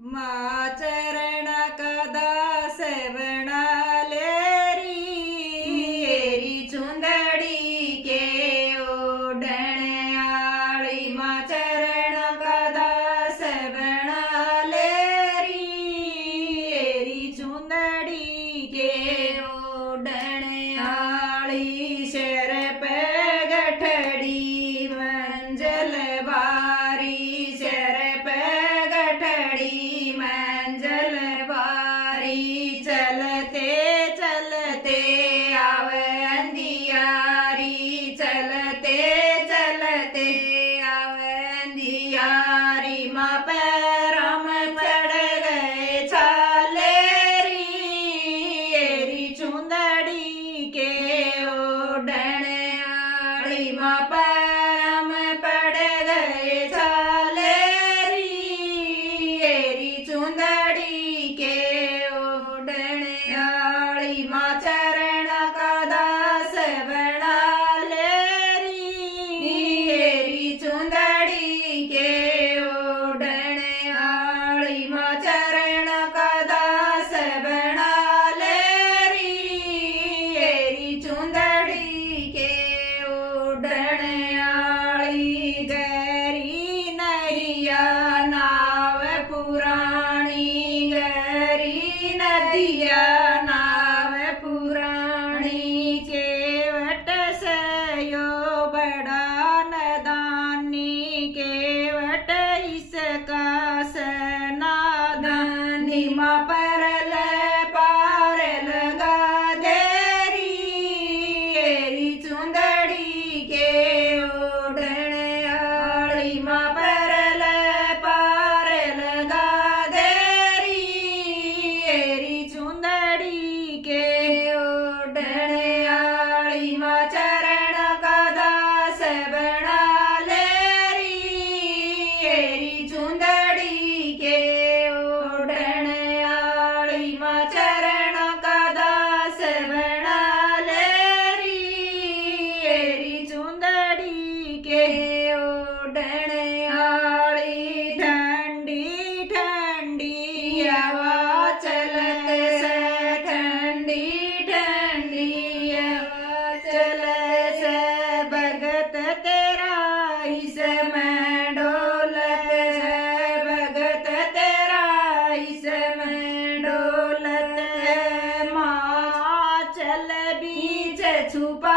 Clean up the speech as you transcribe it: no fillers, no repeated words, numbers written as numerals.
माँ चरण कदा सेवना लेरी चुंदड़ी के ओढ़ण आली। माँ चरण कदा सेवना लेरी चुंदड़ी के ओढ़ण आली। शेर पे गठड़ी मंजल बारी, शेर पे गठड़ी मंजल बारी। चलते चलते आवे अंधियारी, चलते चलते आवे अंधियारी। माँ पैरों में चढ़ गए छालेरी चुंदड़ी के ओढ़ण आली। माँ पैरों में पड़ गए छालेरी चुंदड़ी के ओढ़ण आली। माँ चरण कदा सेवना लेरी चुंदड़ी के ओढ़ण आली। माँ चरण कदा सेवना लेरी चुंदड़ी के ओढ़ण आली। गहरी नैया नाव पुराणी, गहरी नदिया नाव पुराणी। केवट से यो बड़ा नदानी, केवट इसका सनादानी। माँ परल पार लगा देरी चुंदड़ी के ओढ़ण आली। माँ परल पार लगा देरी चुंदड़ी के ओढ़ण आली। माँ चरण कदा सेवना लेरी चुंदड़ी के ओढ़ण आली। माँ चरण कदा सेवना लेरी चुंदड़ी के ओढ़ण आली। ठंडी ठंडी हवा चलत से, ठंडी ठंडी हवा चलत से। भगत तेरा इसमें डोलत है, भगत तेरा इसमें डोलत है। माँ चल बीच छुपा